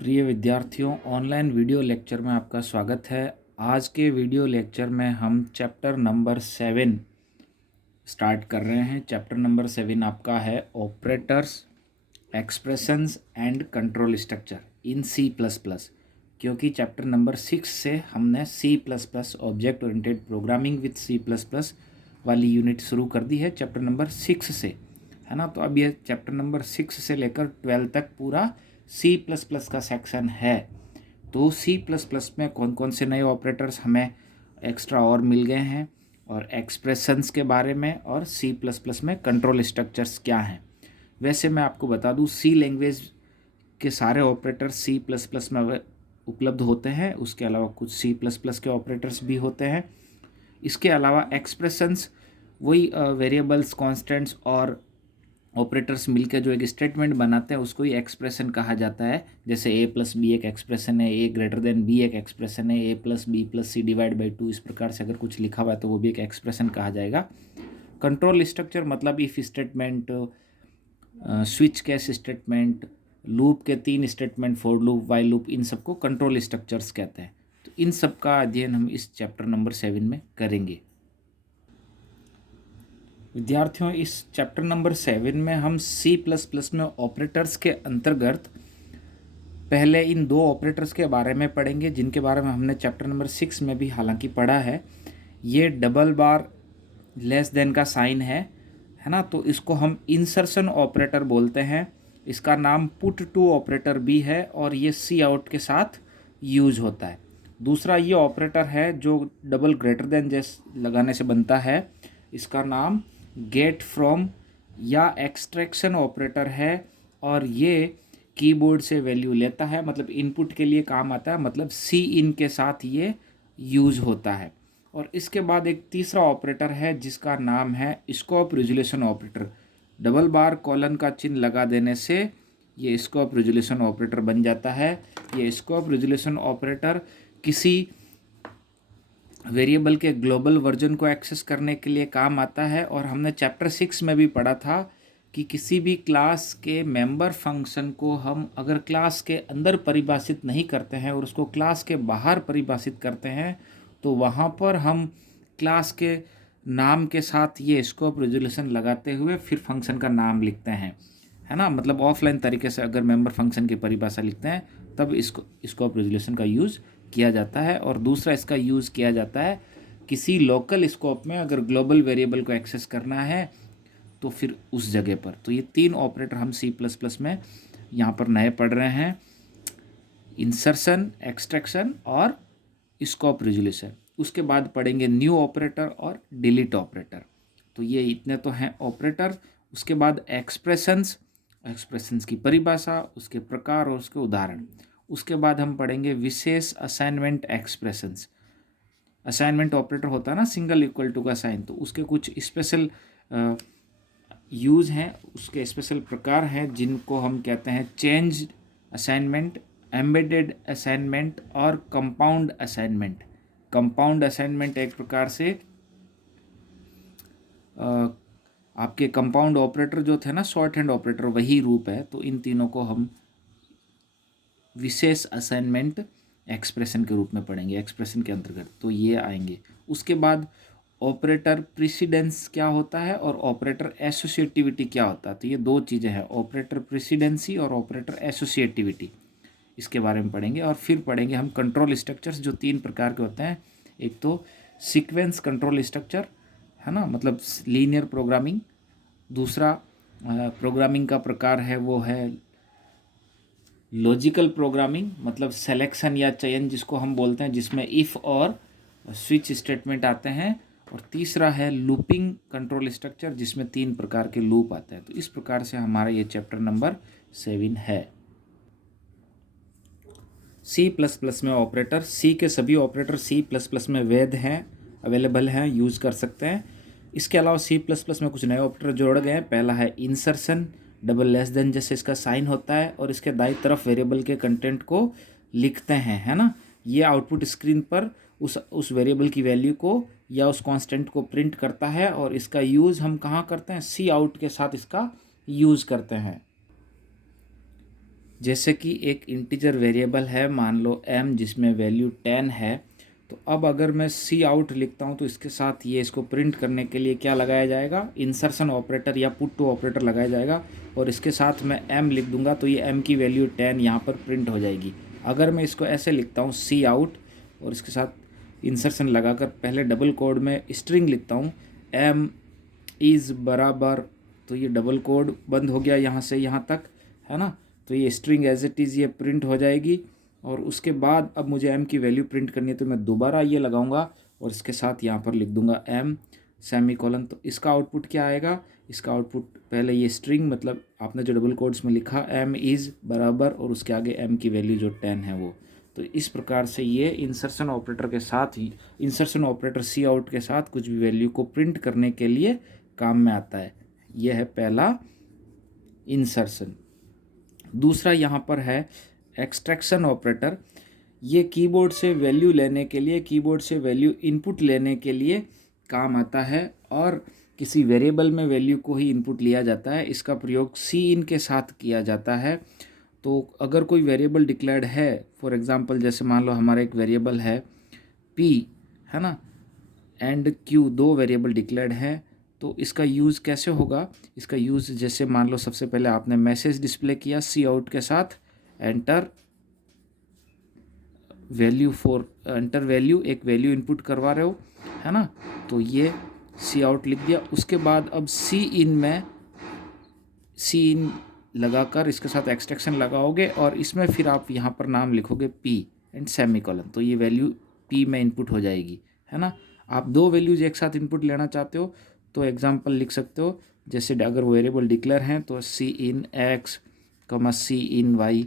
प्रिय विद्यार्थियों, online video lecture में आपका स्वागत है। आज के वीडियो लेक्चर में हम चैप्टर नंबर 7 स्टार्ट कर रहे हैं। चैप्टर नंबर 7 आपका है operators, expressions and control structure in C++। क्योंकि चैप्टर नंबर 6 से हमने C++ object oriented programming with C++ वाली यूनिट शुरू कर दी है चैप्टर नंबर 6 से, है ना। तो अब ये चैप्टर नंबर 6 से लेकर 12 तक पूरा C++ का सेक्शन है। तो C++ में कौन कौन से नए ऑपरेटर्स हमें एक्स्ट्रा और मिल गए हैं, और एक्सप्रेशंस के बारे में, और C++ में कंट्रोल स्ट्रक्चर्स क्या हैं। वैसे मैं आपको बता दूं, C लैंग्वेज के सारे ऑपरेटर्स C++ में उपलब्ध होते हैं। उसके अलावा कुछ C++ के ऑपरेटर्स भी होते हैं। इसके अलावा एक्सप्रेशंस वही वेरिएबल्स, कांस्टेंट्स और ऑपरेटर्स मिलकर जो एक स्टेटमेंट बनाते हैं उसको ही एक्सप्रेशन कहा जाता है। जैसे A+B एक एक्सप्रेशन है, A>B एक एक्सप्रेशन है, A+B+C डिवाइड बाई 2, इस प्रकार से अगर कुछ लिखा हुआ है तो वो भी एक एक्सप्रेशन कहा जाएगा। कंट्रोल स्ट्रक्चर मतलब if statement, switch case statement, loop के 3 statement, for loop, while loop, इन सबको कंट्रोल स्ट्रक्चर्स कहते हैं। तो इन सब का अध्ययन हम इस चैप्टर नंबर 7 में करेंगे। विद्यार्थियों, इस चैप्टर नंबर 7 में हम C++ में ऑपरेटर्स के अंतर्गत पहले इन दो ऑपरेटर्स के बारे में पढ़ेंगे, जिनके बारे में हमने चैप्टर नंबर 6 में भी हालांकि पढ़ा है। ये डबल बार लेस देन का साइन है ना। तो इसको हम इंसर्शन ऑपरेटर बोलते हैं। इसका नाम पुट टू ऑपरेटर भी है, और ये सी आउट के साथ यूज होता है। दूसरा ये ऑपरेटर है जो डबल ग्रेटर देन जैसे लगाने से बनता है। इसका नाम गेट फ्रॉम या एक्सट्रैक्शन ऑपरेटर है, और ये कीबोर्ड से वैल्यू लेता है, मतलब इनपुट के लिए काम आता है, मतलब सी इन के साथ ये यूज होता है। और इसके बाद एक तीसरा ऑपरेटर है जिसका नाम है स्कोप रिजोल्यूशन ऑपरेटर। डबल बार कॉलन का चिन्ह लगा देने से ये स्कोप रिजोल्यूशन ऑपरेटर बन जाता है। ये स्कोप रिजोल्यूशन ऑपरेटर किसी वेरिएबल के ग्लोबल वर्जन को एक्सेस करने के लिए काम आता है। और हमने चैप्टर 6 में भी पढ़ा था कि किसी भी क्लास के मेंबर फंक्शन को हम अगर क्लास के अंदर परिभाषित नहीं करते हैं और उसको क्लास के बाहर परिभाषित करते हैं, तो वहाँ पर हम क्लास के नाम के साथ ये स्कोप रिजोल्यूशन लगाते हुए फिर फंक्शन का नाम लिखते हैं, है ना। मतलब ऑफलाइन तरीके से अगर मेंबर फंक्शन की परिभाषा लिखते हैं तब इसको स्कोप रिजोल्यूशन का यूज़ किया जाता है। और दूसरा इसका यूज़ किया जाता है किसी लोकल स्कोप में अगर ग्लोबल वेरिएबल को एक्सेस करना है तो फिर उस जगह पर। तो ये 3 ऑपरेटर हम C++ में यहाँ पर नए पढ़ रहे हैं: इंसर्शन, एक्सट्रैक्शन और स्कोप रिजोल्यूशन। उसके बाद पढ़ेंगे न्यू ऑपरेटर और डिलीट ऑपरेटर। तो ये इतने तो हैं ऑपरेटर। उसके बाद एक्सप्रेशंस की परिभाषा, उसके प्रकार और उसके उदाहरण। उसके बाद हम पढ़ेंगे विशेष असाइनमेंट एक्सप्रेशंस। असाइनमेंट ऑपरेटर होता है ना, सिंगल इक्वल टू का साइन, तो उसके कुछ स्पेशल यूज़ हैं, उसके स्पेशल प्रकार हैं जिनको हम कहते हैं चेंज असाइनमेंट, एम्बेडेड असाइनमेंट और कंपाउंड असाइनमेंट। कंपाउंड असाइनमेंट एक प्रकार से आपके कंपाउंड ऑपरेटर जो थे ना, शॉर्ट हैंड ऑपरेटर, वही रूप है। तो इन तीनों को हम विशेष असाइनमेंट एक्सप्रेशन के रूप में पढ़ेंगे, एक्सप्रेशन के अंतर्गत तो ये आएंगे। उसके बाद ऑपरेटर प्रेसिडेंस क्या होता है और ऑपरेटर एसोसिएटिविटी क्या होता है। तो ये दो चीज़ें हैं, ऑपरेटर प्रेसिडेंसी और ऑपरेटर एसोसिएटिविटी, इसके बारे में पढ़ेंगे। और फिर पढ़ेंगे हम कंट्रोल स्ट्रक्चर्स, जो 3 प्रकार के होते हैं। एक तो सीक्वेंस कंट्रोल स्ट्रक्चर, है ना, मतलब लीनियर प्रोग्रामिंग। दूसरा प्रोग्रामिंग का प्रकार है वो है लॉजिकल प्रोग्रामिंग, मतलब सिलेक्शन या चयन जिसको हम बोलते हैं, जिसमें इफ़ और स्विच स्टेटमेंट आते हैं। और तीसरा है लूपिंग कंट्रोल स्ट्रक्चर, जिसमें 3 प्रकार के लूप आते हैं। तो इस प्रकार से हमारा ये चैप्टर नंबर 7 है। C++ में ऑपरेटर, सी के सभी ऑपरेटर C++ में वैध हैं, अवेलेबल हैं, यूज़ कर सकते हैं। इसके अलावा C++ में कुछ नए ऑपरेटर जोड़े गए हैं। पहला है इंसर्शन, डबल लेस देन जैसे इसका साइन होता है, और इसके दाईं तरफ वेरिएबल के कंटेंट को लिखते हैं, है ना। ये आउटपुट स्क्रीन पर उस वेरिएबल की वैल्यू को या उस कांस्टेंट को प्रिंट करता है। और इसका यूज़ हम कहाँ करते हैं, सी आउट के साथ इसका यूज़ करते हैं। जैसे कि एक इंटीजर वेरिएबल है, मान लो m, जिसमें वैल्यू 10 है। तो अब अगर मैं सी आउट लिखता हूँ तो इसके साथ ये इसको प्रिंट करने के लिए क्या लगाया जाएगा, इंसर्शन ऑपरेटर या पुट टू ऑपरेटर लगाया जाएगा, और इसके साथ मैं m लिख दूंगा तो ये m की वैल्यू 10 यहाँ पर प्रिंट हो जाएगी। अगर मैं इसको ऐसे लिखता हूँ सी आउट और इसके साथ इंसर्शन लगाकर पहले डबल कोड में स्ट्रिंग लिखता हूँ m इज़ बराबर, तो ये डबल कोड बंद हो गया यहाँ से यहाँ तक, है ना। तो ये स्ट्रिंग एज इट इज़ ये प्रिंट हो जाएगी। और उसके बाद अब मुझे m की वैल्यू प्रिंट करनी है तो मैं दोबारा ये लगाऊंगा और इसके साथ यहाँ पर लिख दूंगा m सेमीकोलन। तो इसका आउटपुट क्या आएगा, इसका आउटपुट पहले ये स्ट्रिंग, मतलब आपने जो डबल कोड्स में लिखा m इज़ बराबर और उसके आगे m की वैल्यू जो 10 है वो। तो इस प्रकार से ये इंसर्शन ऑपरेटर के साथ ही, इंसर्शन ऑपरेटर सी आउट के साथ कुछ भी वैल्यू को प्रिंट करने के लिए काम में आता है। यह है पहला इंसर्शन। दूसरा यहाँ पर है एक्सट्रैक्शन ऑपरेटर। ये कीबोर्ड से वैल्यू लेने के लिए, कीबोर्ड से वैल्यू इनपुट लेने के लिए काम आता है और किसी वेरिएबल में वैल्यू को ही इनपुट लिया जाता है। इसका प्रयोग सी इन के साथ किया जाता है। तो अगर कोई वेरिएबल डिक्लेयर्ड है, फॉर एग्जांपल जैसे मान लो हमारा एक वेरिएबल है p, है ना, एंड q, दो वेरिएबल डिक्लेयर्ड हैं, तो इसका यूज़ कैसे होगा, इसका यूज़ जैसे मान लो सबसे पहले आपने मैसेज डिस्प्ले किया सी आउट के साथ, enter value for, enter value, एक वैल्यू इनपुट करवा रहे हो, है ना, तो ये सी आउट लिख दिया। उसके बाद अब सी इन में, सी इन लगाकर इसके साथ एक्सट्रैक्शन लगाओगे और इसमें फिर आप यहाँ पर नाम लिखोगे p एंड सेमीकोलन, तो ये वैल्यू p में इनपुट हो जाएगी, है ना। आप दो वैल्यूज एक साथ इनपुट लेना चाहते हो तो एग्जांपल लिख सकते हो, जैसे अगर वेरिएबल डिक्लेयर हैं तो सी इन x सी इन y,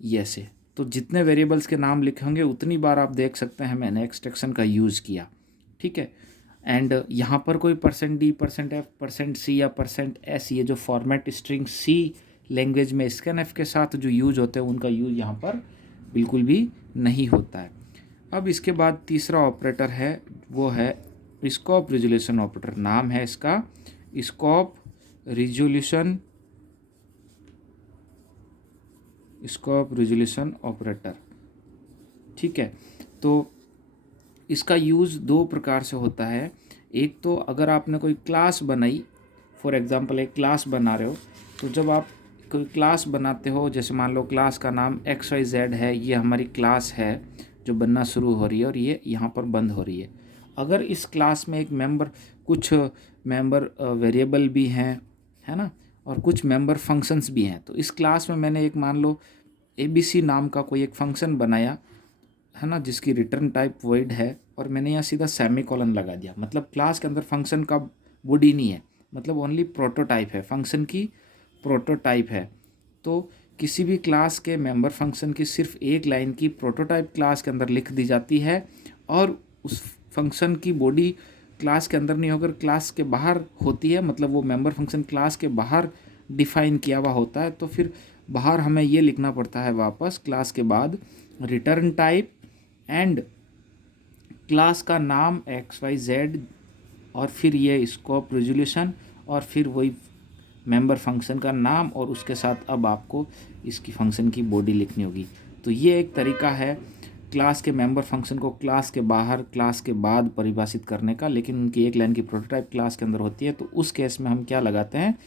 ये से। तो जितने वेरिएबल्स के नाम लिखे होंगे उतनी बार आप देख सकते हैं मैंने एक्सट्रैक्शन का यूज़ किया, ठीक है। एंड यहाँ पर कोई %d, %f, %c या %s, ये जो फॉर्मेट स्ट्रिंग सी लैंग्वेज में स्कैनफ के साथ जो यूज होते हैं उनका यूज यहाँ पर बिल्कुल भी नहीं होता है। अब इसके बाद तीसरा ऑपरेटर है, वो है स्कोप रिजोल्यूशन ऑपरेटर। नाम है इसका scope resolution, scope resolution operator, ठीक है। तो इसका यूज़ दो प्रकार से होता है। एक तो अगर आपने कोई क्लास बनाई, फॉर एग्जांपल एक क्लास बना रहे हो, तो जब आप कोई क्लास बनाते हो, जैसे मान लो क्लास का नाम XYZ है, ये हमारी क्लास है जो बनना शुरू हो रही है और ये यहाँ पर बंद हो रही है। अगर इस क्लास में एक मेंबर, कुछ मेंबर वेरिएबल भी हैं, है ना, और कुछ मेंबर फंक्शंस भी हैं, तो इस क्लास में मैंने एक मान लो ABC नाम का कोई एक फंक्शन बनाया, है ना, जिसकी रिटर्न टाइप वॉइड है, और मैंने यहाँ सीधा सेमीकोलन लगा दिया। मतलब क्लास के अंदर फंक्शन का बॉडी नहीं है, मतलब ओनली प्रोटोटाइप है, फंक्शन की प्रोटोटाइप है। तो किसी भी क्लास के मेंबर फंक्शन की सिर्फ एक लाइन की प्रोटोटाइप क्लास के अंदर लिख दी जाती है और उस फंक्शन की बॉडी क्लास के अंदर नहीं होकर क्लास के बाहर होती है, मतलब वो मेंबर फंक्शन क्लास के बाहर डिफाइन किया हुआ होता है। तो फिर बाहर हमें ये लिखना पड़ता है वापस क्लास के बाद रिटर्न टाइप एंड क्लास का नाम XYZ और फिर ये स्कोप रिजोल्यूशन और फिर वही मेंबर फंक्शन का नाम, और उसके साथ अब आपको इसकी फंक्शन की बॉडी लिखनी होगी। तो ये एक तरीका है क्लास के मेंबर फंक्शन को क्लास के बाहर, क्लास के बाद परिभाषित करने का, लेकिन उनकी एक लाइन की प्रोटोटाइप क्लास के अंदर होती है। तो उस केस में हम क्या लगाते हैं,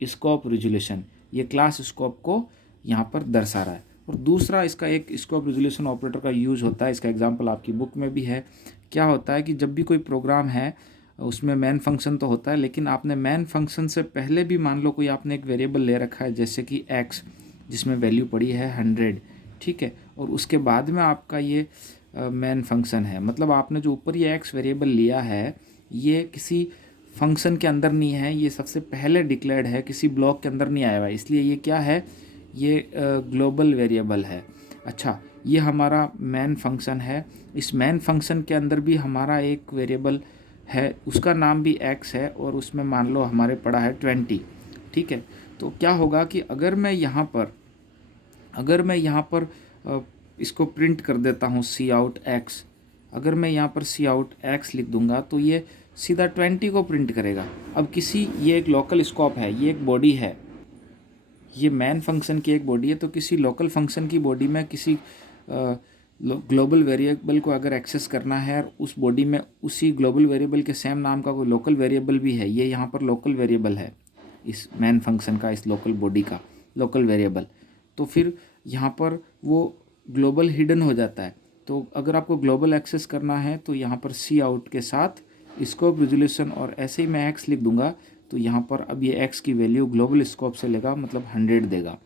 स्कोप रिजोल्यूशन। ये क्लास स्कोप को यहाँ पर दर्शा रहा है। और दूसरा इसका एक स्कोप रिजोल्यूशन ऑपरेटर का यूज़ होता है, इसका एग्जांपल आपकी बुक में भी है। क्या होता है कि जब भी कोई प्रोग्राम है उसमें मेन फंक्शन तो होता है, लेकिन आपने मेन फंक्शन से पहले भी मान लो कोई आपने एक वेरिएबल ले रखा है जैसे कि x, जिसमें वैल्यू पड़ी है 100, ठीक है, और उसके बाद में आपका ये मेन फंक्शन है। मतलब आपने जो ऊपर ये x वेरिएबल लिया है ये किसी फंक्शन के अंदर नहीं है, ये सबसे पहले डिक्लेयर्ड है, किसी ब्लॉक के अंदर नहीं आया हुआ है, इसलिए ये क्या है, ये ग्लोबल वेरिएबल है। अच्छा, ये हमारा मेन फंक्शन है। इस मेन फंक्शन के अंदर भी हमारा एक वेरिएबल है, उसका नाम भी x है और उसमें मान लो हमारे पड़ा है 20, ठीक है। तो क्या होगा कि अगर मैं यहाँ पर इसको प्रिंट कर देता हूँ सी आउट x, अगर मैं यहाँ पर सी आउट x लिख दूंगा तो ये सीधा 20 को प्रिंट करेगा। अब ये एक लोकल स्कोप है, ये एक बॉडी है, ये मैन फंक्शन की एक बॉडी है, तो किसी लोकल फंक्शन की बॉडी में किसी ग्लोबल वेरिएबल को अगर एक्सेस करना है और उस बॉडी में उसी ग्लोबल वेरिएबल के सेम नाम का कोई लोकल वेरिएबल भी है, ये यहाँ पर लोकल वेरिएबल है इस मैन फंक्शन का, इस लोकल बॉडी का लोकल वेरिएबल, तो फिर यहाँ पर वो ग्लोबल हिडन हो जाता है। तो अगर आपको ग्लोबल एक्सेस करना है तो यहाँ पर सी आउट के साथ स्कोप रिजोल्यूशन और ऐसे ही मैं एक्स लिख दूंगा, तो यहाँ पर अब ये एक्स की वैल्यू ग्लोबल स्कोप से लेगा, मतलब 100 देगा।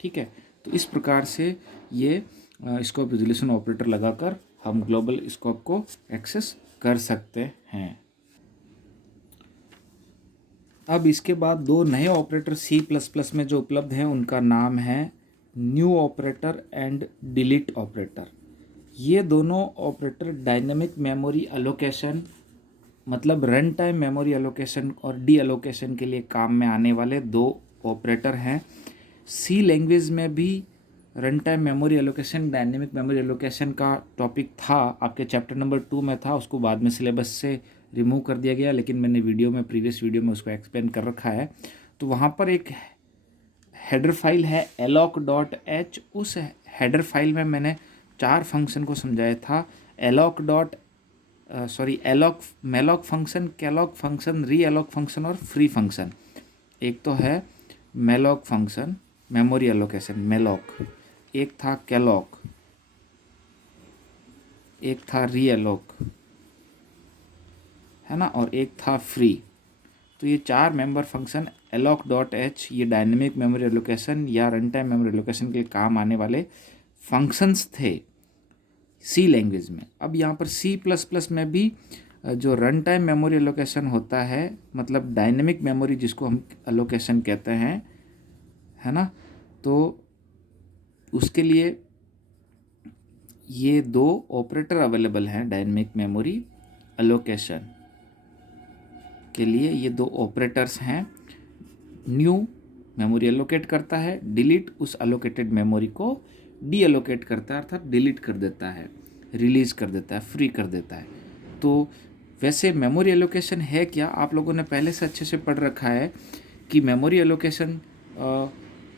ठीक है, तो इस प्रकार से ये स्कोप रिजोल्यूशन ऑपरेटर लगाकर हम ग्लोबल स्कोप को एक्सेस कर सकते हैं। अब इसके बाद दो नए ऑपरेटर C++ में जो उपलब्ध हैं उनका नाम है new operator and delete operator. ये दोनों ऑपरेटर डायनेमिक मेमोरी एलोकेशन, मतलब रन टाइम मेमोरी एलोकेशन और डी एलोकेशन के लिए काम में आने वाले दो ऑपरेटर हैं। सी लैंग्वेज में भी run time memory allocation, dynamic memory allocation का टॉपिक था, आपके चैप्टर नंबर 2 में था, उसको बाद में सिलेबस से रिमूव कर दिया गया, लेकिन मैंने प्रीवियस वीडियो में उसको एक्सप्लेन कर रखा है। तो वहाँ पर एक हेडर फाइल है alloc.h, उस हेडर फाइल में मैंने 4 फंक्शन को समझाया था। मेलॉक फंक्शन, कैलॉक फंक्शन, री एलॉक फंक्शन और फ्री फंक्शन। एक तो है malloc function, memory allocation malloc, एक था कैलॉक, एक था री एलॉक, है ना, और एक था फ्री। तो ये 4 मेंबर फंक्शन alloc.h ये डायनेमिक मेमोरी एलोकेशन या रन टाइम मेमोरी एलोकेशन के लिए काम आने वाले फंक्शंस थे सी लैंग्वेज में। अब यहाँ पर C++ में भी जो रन टाइम मेमोरी एलोकेशन होता है, मतलब डायनेमिक मेमोरी जिसको हम एलोकेशन कहते हैं, है ना, तो उसके लिए ये दो ऑपरेटर अवेलेबल हैं। डायनेमिक मेमोरी एलोकेशन के लिए ये दो ऑपरेटर्स हैं। न्यू मेमोरी एलोकेट करता है, डिलीट उस एलोकेटेड मेमोरी को डी एलोकेट करता है, अर्थात डिलीट कर देता है, रिलीज़ कर देता है, फ्री कर देता है। तो वैसे मेमोरी एलोकेशन है क्या, आप लोगों ने पहले से अच्छे से पढ़ रखा है कि मेमोरी एलोकेशन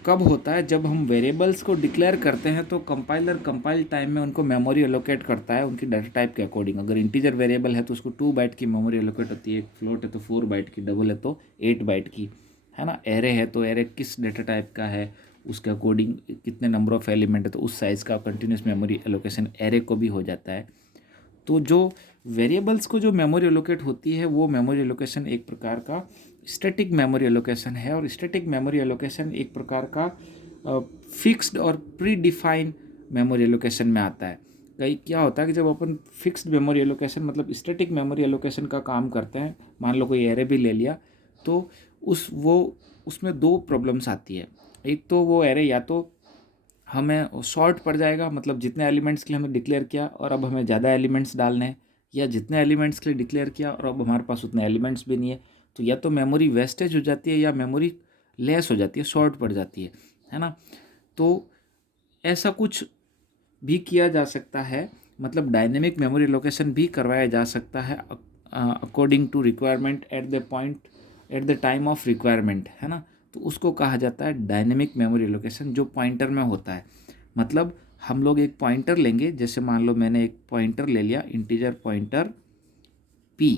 कब होता है, जब हम वेरिएबल्स को डिक्लेयर करते हैं तो कंपाइलर कंपाइल टाइम में उनको मेमोरी एलोकेट करता है उनकी डाटा टाइप के अकॉर्डिंग। अगर इंटीजर वेरिएबल है तो उसको 2 बाइट की मेमोरी एलोकेट होती है, एक फ्लोट है तो 4 बाइट की, डबल है तो 8 बाइट की, है ना, एरे है तो एरे किस डाटा टाइप का है उसके अकॉर्डिंग कितने नंबर ऑफ एलिमेंट है तो उस साइज़ का कंटिन्यूस मेमोरी एलोकेशन एरे को भी हो जाता है। तो जो वेरिएबल्स को जो मेमोरी एलोकेट होती है वो मेमोरी एलोकेशन एक प्रकार का स्टैटिक मेमोरी एलोकेशन है, और स्टैटिक मेमोरी एलोकेशन एक प्रकार का फिक्स्ड और प्री डिफाइन मेमोरी एलोकेशन में आता है। कई क्या होता है कि जब अपन फिक्स्ड मेमोरी एलोकेशन मतलब स्टैटिक मेमोरी एलोकेशन का काम करते हैं, मान लो कोई एरे भी ले लिया, तो उसमें 2 प्रॉब्लम्स आती है। एक तो वो एरे या तो हमें शॉर्ट पड़ जाएगा, मतलब जितने एलिमेंट्स के लिए हमें डिक्लेयर किया और अब हमें ज़्यादा एलिमेंट्स डालने हैं, या जितने एलिमेंट्स के लिए डिक्लेयर किया और अब हमारे पास उतने एलिमेंट्स भी नहीं है, तो या तो मेमोरी वेस्टेज हो जाती है या मेमोरी लेस हो जाती है, शॉर्ट पड़ जाती है ना। तो ऐसा कुछ भी किया जा सकता है, मतलब डायनेमिक मेमोरी लोकेशन भी करवाया जा सकता है according to requirement at the time of requirement, है ना। तो उसको कहा जाता है डायनेमिक मेमोरी लोकेशन, जो पॉइंटर में होता है। मतलब हम लोग एक पॉइंटर लेंगे, जैसे मान लो मैंने एक पॉइंटर ले लिया, इंटीजर पॉइंटर p।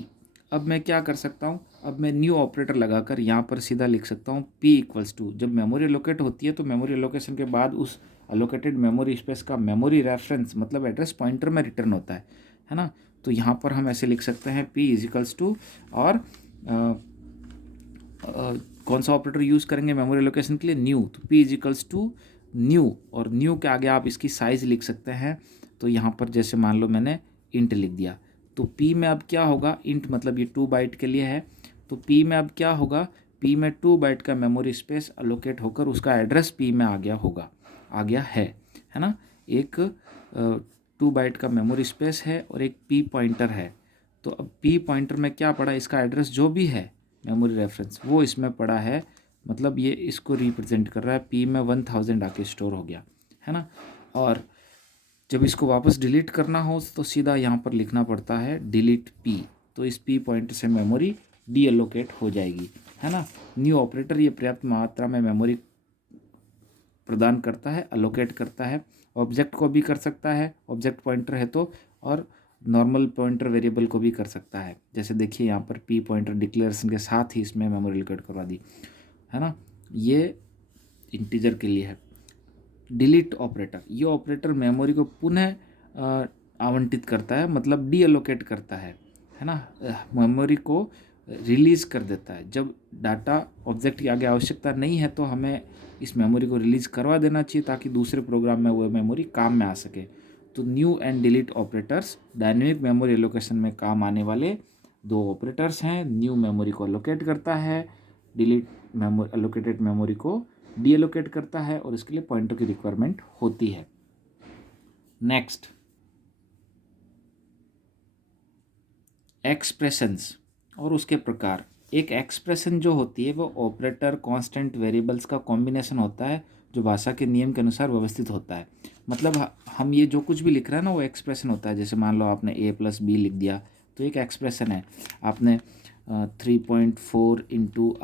अब मैं क्या कर सकता हूँ, अब मैं न्यू ऑपरेटर लगाकर यहाँ पर सीधा लिख सकता हूँ p=, जब मेमोरी एलोकेट होती है तो मेमोरी एलोकेशन के बाद उस एलोकेटेड मेमोरी स्पेस का मेमोरी रेफरेंस मतलब एड्रेस पॉइंटर में रिटर्न होता है ना। तो यहाँ पर हम ऐसे लिख सकते हैं p और कौन सा ऑपरेटर यूज़ करेंगे मेमोरी एलोकेशन के लिए, न्यू। तो p न्यू, और न्यू के आगे आप इसकी साइज़ लिख सकते हैं। तो यहाँ पर जैसे मान लो मैंने इंट लिख दिया, तो p में अब क्या होगा, इंट मतलब ये 2 बाइट के लिए है, तो p में अब क्या होगा, p में 2 बाइट का मेमोरी स्पेस अलोकेट होकर उसका एड्रेस p में आ गया है ना। एक 2 बाइट का मेमोरी स्पेस है और एक p पॉइंटर है। तो अब p पॉइंटर में क्या पड़ा, इसका एड्रेस जो भी है मेमोरी रेफरेंस वो इसमें पड़ा है, मतलब ये इसको रिप्रेजेंट कर रहा है, p में 1000 आके स्टोर हो गया, है ना। और जब इसको वापस डिलीट करना हो तो सीधा यहाँ पर लिखना पड़ता है डिलीट p, तो इस p पॉइंटर से मेमोरी डी एलोकेट हो जाएगी, है ना। न्यू ऑपरेटर ये पर्याप्त मात्रा में मेमोरी प्रदान करता है, अलोकेट करता है। ऑब्जेक्ट को भी कर सकता है, ऑब्जेक्ट पॉइंटर है तो, और नॉर्मल पॉइंटर वेरिएबल को भी कर सकता है। जैसे देखिए यहाँ पर पी पॉइंटर डिक्लेरेशन के साथ ही इसमें मेमोरी एलोकेट करवा दी, है ना। ये इंटीजर के लिए है। डिलीट ऑपरेटर, ये ऑपरेटर मेमोरी को पुनः आवंटित करता है, मतलब डी एलोकेट करता है ना। मेमोरी को रिलीज़ कर देता है। जब डाटा ऑब्जेक्ट की आगे आवश्यकता नहीं है तो हमें इस मेमोरी को रिलीज़ करवा देना चाहिए ताकि दूसरे प्रोग्राम में वो मेमोरी काम में आ सके। तो new and delete operators dynamic memory allocation में काम आने वाले दो ऑपरेटर्स हैं। न्यू मेमोरी को एलोकेट करता है, डिलीट एलोकेटेड मेमोरी को डी एलोकेट करता है, और इसके लिए पॉइंटर की रिक्वायरमेंट होती है। नेक्स्ट, एक्सप्रेशंस और उसके प्रकार। एक एक्सप्रेशन जो होती है वो ऑपरेटर, कांस्टेंट, वेरिएबल्स का कॉम्बिनेशन होता है जो भाषा के नियम के अनुसार व्यवस्थित होता है। मतलब हम ये जो कुछ भी लिख रहे हैं ना वो एक्सप्रेशन होता है। जैसे मान लो आपने a+b लिख दिया तो एक एक्सप्रेशन है। आपने 3.4 इंटू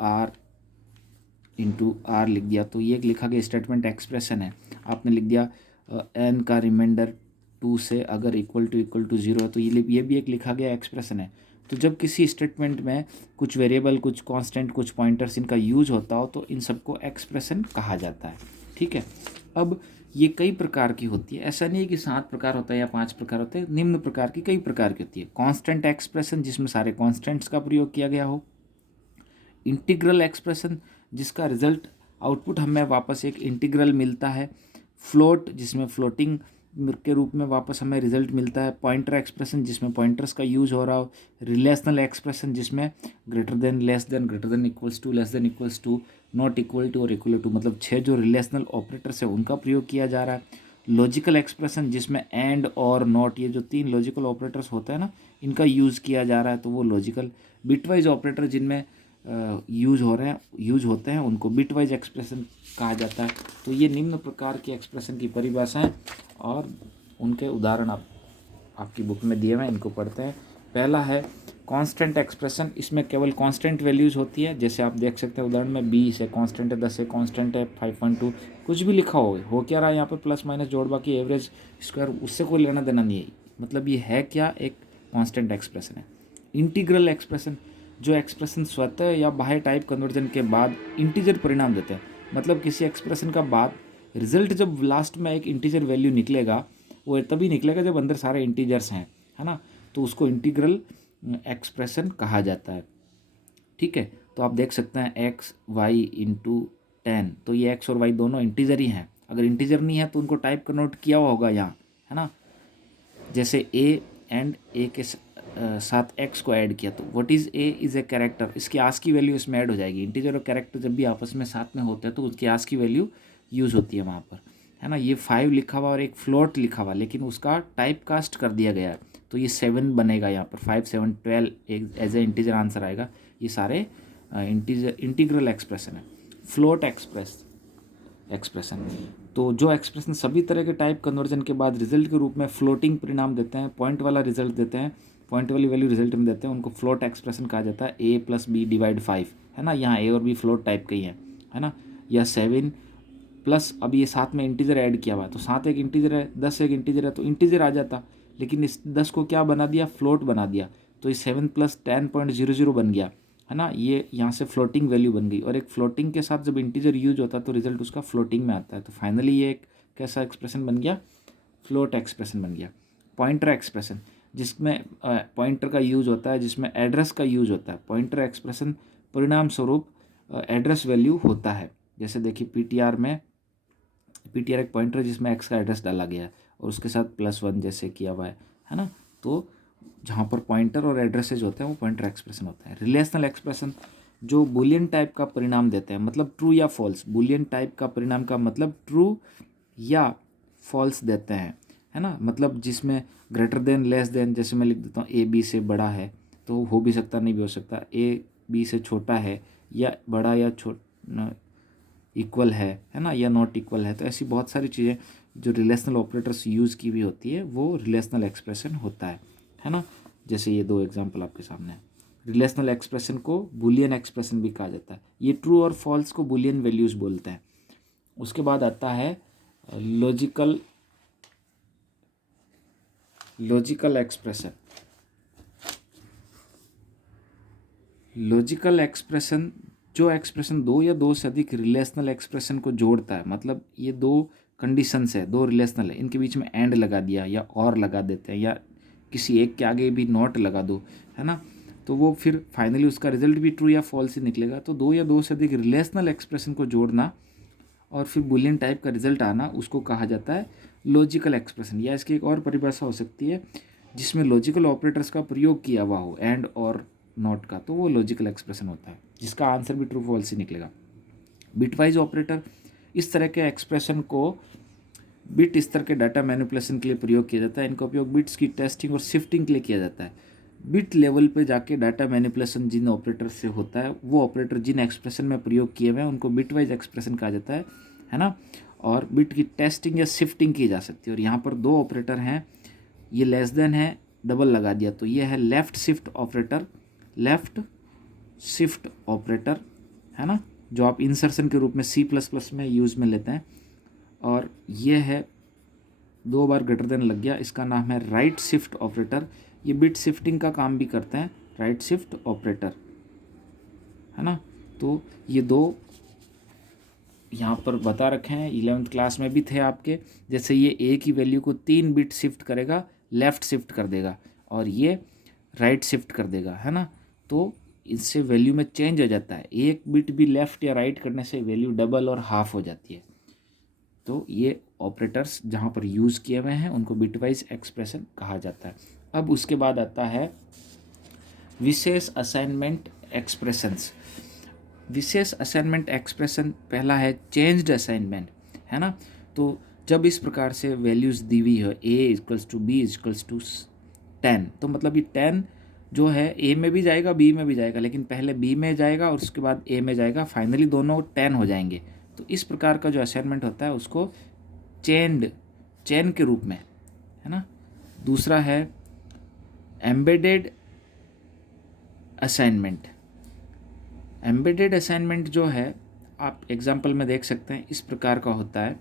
आर लिख दिया तो ये एक लिखा गया स्टेटमेंट एक्सप्रेशन है। आपने लिख दिया n का रिमाइंडर 2 से अगर इक्वल टू 0 है तो ये भी एक लिखा गया एक्सप्रेशन है। तो जब किसी स्टेटमेंट में कुछ वेरिएबल, कुछ कांस्टेंट, कुछ पॉइंटर्स इनका यूज होता हो तो इन सबको एक्सप्रेशन कहा जाता है। ठीक है। अब ये कई प्रकार की होती है, ऐसा नहीं है कि 7 प्रकार होता है या 5 प्रकार होते हैं। निम्न प्रकार की कई प्रकार की होती है। कांस्टेंट एक्सप्रेशन, जिसमें सारे कांस्टेंट्स का प्रयोग किया गया हो। इंटीग्रल एक्सप्रेशन, जिसका रिजल्ट आउटपुट हमें वापस एक इंटीग्रल मिलता है। फ्लोट, जिसमें फ्लोटिंग के रूप में वापस हमें रिजल्ट मिलता है। पॉइंटर एक्सप्रेशन, जिसमें पॉइंटर्स का यूज हो रहा हो। रिलेशनल एक्सप्रेशन, जिसमें greater than, less than, greater than equals to, less than equals to, not equal to और इक्वल टू, मतलब 6 जो रिलेशनल ऑपरेटर्स है उनका प्रयोग किया जा रहा है। लॉजिकल एक्सप्रेशन, जिसमें एंड और नॉट, ये जो 3 लॉजिकल ऑपरेटर्स होते हैं ना, इनका यूज़ किया जा रहा है तो वो लॉजिकल। बिटवाइज ऑपरेटर जिनमें यूज होते हैं उनको बिटवाइज एक्सप्रेशन कहा जाता है। तो ये निम्न प्रकार की एक्सप्रेशन की परिभाषाएं और उनके उदाहरण आपकी बुक में दिए हुए हैं, इनको पढ़ते हैं। पहला है कांस्टेंट एक्सप्रेशन। इसमें केवल कांस्टेंट वैल्यूज़ होती है। जैसे आप देख सकते हैं उदाहरण में 20 है कांस्टेंट है, 10 है कांस्टेंट है, 5.2 कुछ भी लिखा हो क्या रहा है यहाँ पर, प्लस माइनस जोड़ बाकी एवरेज स्क्वायर, उससे कोई लेना देना नहीं है। मतलब ये है क्या, एक कांस्टेंट एक्सप्रेशन है। इंटीग्रल एक्सप्रेशन, जो एक्सप्रेशन स्वतः या बाह्य टाइप कन्वर्जन के बाद इंटीजर परिणाम देते हैं। मतलब किसी एक्सप्रेशन का बाद रिजल्ट जब लास्ट में एक इंटीजर वैल्यू निकलेगा, वो तभी निकलेगा जब अंदर सारे इंटीजर्स हैं, है ना। तो उसको इंटीग्रल एक्सप्रेशन कहा जाता है। ठीक है। तो आप देख सकते हैं x y इंटू 10, तो ये x और y दोनों इंटीजर ही हैं। अगर इंटीजर नहीं है तो उनको टाइप कन्वर्ट किया हुआ होगा यहाँ, है ना। जैसे a एंड a के साथ x को ऐड किया तो what is a is a character, इसकी आस की वैल्यू इसमें ऐड हो जाएगी। इंटीजर और कैरेक्टर जब भी आपस में साथ में होते हैं तो उसकी आस की वैल्यू यूज़ होती है वहाँ पर, है ना। ये 5 लिखा हुआ और एक फ्लोट लिखा हुआ, लेकिन उसका टाइप कास्ट कर दिया गया है तो ये 7 बनेगा यहाँ पर। 5 7 12 एक एज ए इंटीजर आंसर आएगा। ये सारे इंटीग्रल एक्सप्रेशन है। फ्लोट एक्सप्रेशन, तो जो एक्सप्रेशन सभी तरह के टाइप कन्वर्जन के बाद रिजल्ट के रूप में फ्लोटिंग परिणाम देते हैं, पॉइंट वाला रिजल्ट देते हैं, पॉइंट वाली वैल्यू रिजल्ट में देते हैं, उनको फ्लोट एक्सप्रेशन कहा जाता है। a+b/5, है ना। यहाँ a और b फ्लोट टाइप का ही है ना। या 7 प्लस अब ये साथ में इंटीजर ऐड किया हुआ है तो 7 एक इंटीजर है, 10 एक इंटीजर है तो इंटीजर आ जाता, लेकिन इस 10 को क्या बना दिया, फ्लोट बना दिया। तो ये 7 + 10.00 बन गया, है ना। ये यहाँ से फ्लोटिंग वैल्यू बन गई, और एक फ्लोटिंग के साथ जब इंटीजर यूज होता है तो रिजल्ट उसका फ्लोटिंग में आता है। तो फाइनली ये एक कैसा एक्सप्रेशन बन गया, फ्लोट एक्सप्रेशन बन गया। पॉइंटर एक्सप्रेशन, जिसमें पॉइंटर का यूज होता है, जिसमें एड्रेस का यूज होता है। पॉइंटर एक्सप्रेशन परिणाम स्वरूप एड्रेस वैल्यू होता है। जैसे देखिए पीटीआर एक पॉइंटर है जिसमें एक्स का एड्रेस डाला गया है और उसके साथ +1 जैसे किया हुआ है ना। तो जहाँ पर पॉइंटर और एड्रेसेज होते हैं वो पॉइंटर एक्सप्रेशन होता है। रिलेशनल एक्सप्रेशन, जो बुलियन टाइप का परिणाम देते हैं, मतलब ट्रू या फॉल्स। बुलियन टाइप का परिणाम का मतलब ट्रू या फॉल्स देते हैं, है ना। मतलब जिसमें ग्रेटर देन, लेस देन, जैसे मैं लिख देता हूँ a b से बड़ा है तो हो भी सकता, नहीं भी हो सकता। a b से छोटा है या बड़ा या इक्वल है ना, या नॉट इक्वल है। तो ऐसी बहुत सारी चीज़ें जो रिलेशनल ऑपरेटर्स यूज़ की भी होती है वो रिलेशनल एक्सप्रेशन होता है ना। जैसे ये 2 एग्जांपल आपके सामने है। रिलेशनल एक्सप्रेशन को बुलियन एक्सप्रेशन भी कहा जाता है। ये ट्रू और फॉल्स को बुलियन वैल्यूज़ बोलते हैं। उसके बाद आता है लॉजिकल एक्सप्रेशन। लॉजिकल एक्सप्रेशन जो एक्सप्रेशन दो या दो से अधिक रिलेशनल एक्सप्रेशन को जोड़ता है, मतलब ये दो कंडीशंस है, दो रिलेशनल है, इनके बीच में एंड लगा दिया या और लगा देते हैं या किसी एक के आगे भी नॉट लगा दो, है ना, तो वो फिर फाइनली उसका रिजल्ट भी ट्रू या फॉल्स ही निकलेगा। तो दो या दो से अधिक रिलेशनल एक्सप्रेशन को जोड़ना और फिर बुलियन टाइप का रिजल्ट आना, उसको कहा जाता है लॉजिकल एक्सप्रेशन। या इसकी एक और परिभाषा हो सकती है जिसमें लॉजिकल ऑपरेटर्स का प्रयोग किया हुआ हो, एंड और नॉट का, तो वो लॉजिकल एक्सप्रेशन होता है, जिसका आंसर भी ट्रू फॉल्स ही निकलेगा। बिटवाइज ऑपरेटर, इस तरह के एक्सप्रेशन को बिट स्तर के डाटा मैनिपुलेशन के लिए प्रयोग किया जाता है। इनका उपयोग बिट्स की टेस्टिंग और शिफ्टिंग के लिए किया जाता है। बिट लेवल पे जाके डाटा मैनिपुलेशन जिन ऑपरेटर से होता है, वो ऑपरेटर जिन एक्सप्रेशन में प्रयोग किए हुए हैं उनको बिटवाइज एक्सप्रेशन कहा जाता है ना। और बिट की टेस्टिंग या शिफ्टिंग की जा सकती है। और यहाँ पर दो ऑपरेटर हैं, ये लेस देन है, डबल लगा दिया, तो ये है left shift operator, left shift operator, है ना, जो आप इंसर्शन के रूप में C++ में यूज़ में लेते हैं। और ये है दो बार ग्रेटर देन लग गया, इसका नाम है राइट शिफ्ट ऑपरेटर। ये बिट शिफ्टिंग का काम भी करते हैं, राइट शिफ्ट ऑपरेटर, है ना। तो ये दो यहाँ पर बता रखे हैं, 11th क्लास में भी थे आपके। जैसे ये ए की वैल्यू को 3 बिट शिफ्ट करेगा, लेफ़्ट शिफ्ट कर देगा, और ये राइट शिफ्ट कर देगा, है ना। तो इससे वैल्यू में चेंज हो जाता है, एक बिट भी लेफ़्ट या राइट करने से वैल्यू डबल और हाफ हो जाती है। तो ये ऑपरेटर्स जहाँ पर यूज़ किए हुए हैं उनको बिटवाइज एक्सप्रेशन कहा जाता है। अब उसके बाद आता है विशेष असाइनमेंट एक्सप्रेशंस। विशेष असाइनमेंट एक्सप्रेशन पहला है चेंज्ड असाइनमेंट, है ना। तो जब इस प्रकार से वैल्यूज़ दी हुई हो A=B=10, तो मतलब ये 10 जो है ए में भी जाएगा बी में भी जाएगा, लेकिन पहले बी में जाएगा और उसके बाद ए में जाएगा, फाइनली दोनों 10 हो जाएंगे। तो इस प्रकार का जो असाइनमेंट होता है उसको चेन के रूप में, है ना। दूसरा है एम्बेडेड असाइनमेंट। एम्बेडेड असाइनमेंट जो है आप एग्जांपल में देख सकते हैं, इस प्रकार का होता है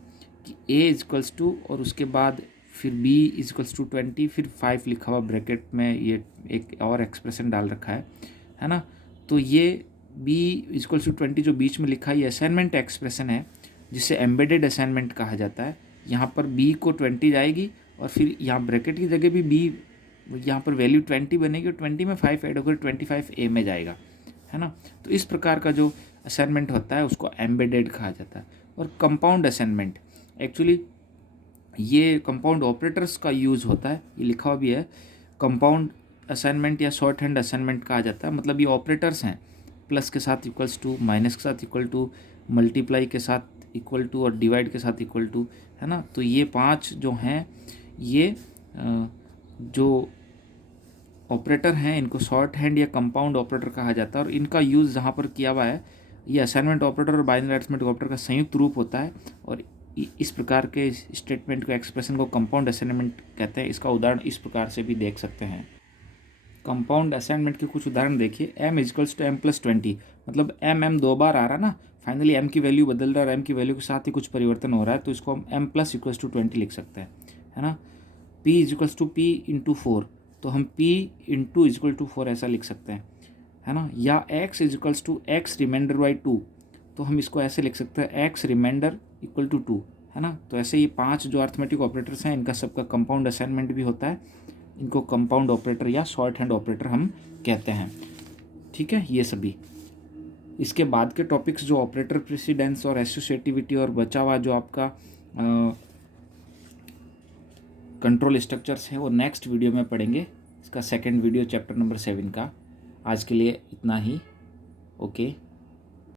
कि A=2 और उसके बाद फिर B=20, फिर 5 लिखा हुआ ब्रैकेट में, ये एक और एक्सप्रेशन डाल रखा है ना। तो ये B=20 जो बीच में लिखा है, ये असाइनमेंट एक्सप्रेशन है जिसे एम्बेडेड असाइनमेंट कहा जाता है। यहाँ पर B को 20 जाएगी और फिर यहाँ ब्रैकेट की जगह भी B, यहाँ पर वैल्यू 20 बनेगी और 20 में 5 ऐड होकर 25 A में जाएगा, है ना। तो इस प्रकार का जो असाइनमेंट होता है उसको एम्बेडेड कहा जाता है। और कंपाउंड असाइनमेंट, एक्चुअली ये कंपाउंड ऑपरेटर्स का यूज़ होता है, ये लिखा हुआ भी है। कंपाउंड असाइनमेंट या शॉर्ट हैंड असाइनमेंट कहा जाता है, मतलब ये ऑपरेटर्स हैं, प्लस के साथ इक्वल्स टू, माइनस के साथ इक्वल टू, मल्टीप्लाई के साथ इक्वल टू और डिवाइड के साथ इक्वल टू, है ना। तो ये 5 जो हैं, ये जो ऑपरेटर हैं इनको शॉर्ट हैंड या कंपाउंड ऑपरेटर कहा जाता है। और इनका यूज़ जहाँ पर किया हुआ है, ये असाइनमेंट ऑपरेटर और बाइनरी अरिथमेटिक ऑपरेटर का संयुक्त रूप होता है। और इस प्रकार के स्टेटमेंट को, एक्सप्रेशन को कंपाउंड असाइनमेंट कहते हैं। इसका उदाहरण इस प्रकार से भी देख सकते हैं। कंपाउंड असाइनमेंट के कुछ उदाहरण देखिए। m=m+20, मतलब m 2 बार आ रहा ना, फाइनली m की वैल्यू बदल रहा है और m की वैल्यू के साथ ही कुछ परिवर्तन हो रहा है, तो इसको हम m+=20 लिख सकते हैं, है ना। p=p×4, तो हम p×4 ऐसा लिख सकते हैं, है ना। या x=x रिमाइंडर बाई 2, तो हम इसको ऐसे लिख सकते हैं x रिमाइंडर = 2, है ना। तो ऐसे ये 5 जो अर्थमेटिक ऑपरेटर्स हैं, इनका सबका कंपाउंड असाइनमेंट भी होता है। इनको कंपाउंड ऑपरेटर या शॉर्ट हैंड ऑपरेटर हम कहते हैं, ठीक है। ये सभी इसके बाद के टॉपिक्स जो ऑपरेटर प्रेसिडेंस और एसोसिएटिविटी और बचा हुआ जो आपका कंट्रोल स्ट्रक्चर्स हैं, वो नेक्स्ट वीडियो में पढ़ेंगे। इसका सेकंड वीडियो चैप्टर नंबर 7 का। आज के लिए इतना ही, ओके।